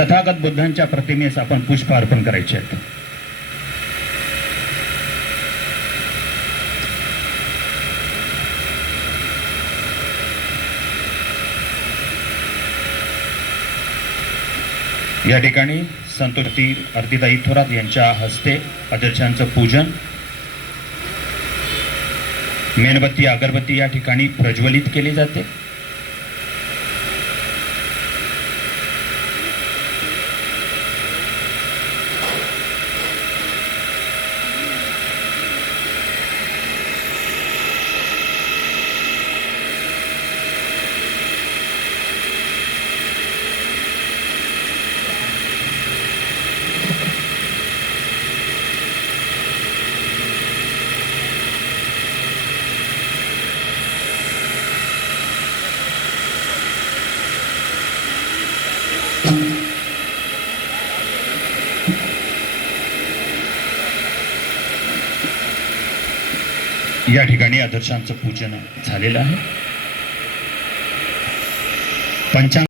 तथागत बुद्धांच्या प्रतिमेस आपण पुष्प अर्पण करायचे आहेत. या ठिकाणी संतोषी अर्तिताई थोरात यांच्या हस्ते अध्यक्षांचं पूजन मेणबत्ती अगरबत्ती या ठिकाणी प्रज्वलित केली जाते. या ठिकाणी आदर्शांचं पूजन झालेलं आहे. पंचांग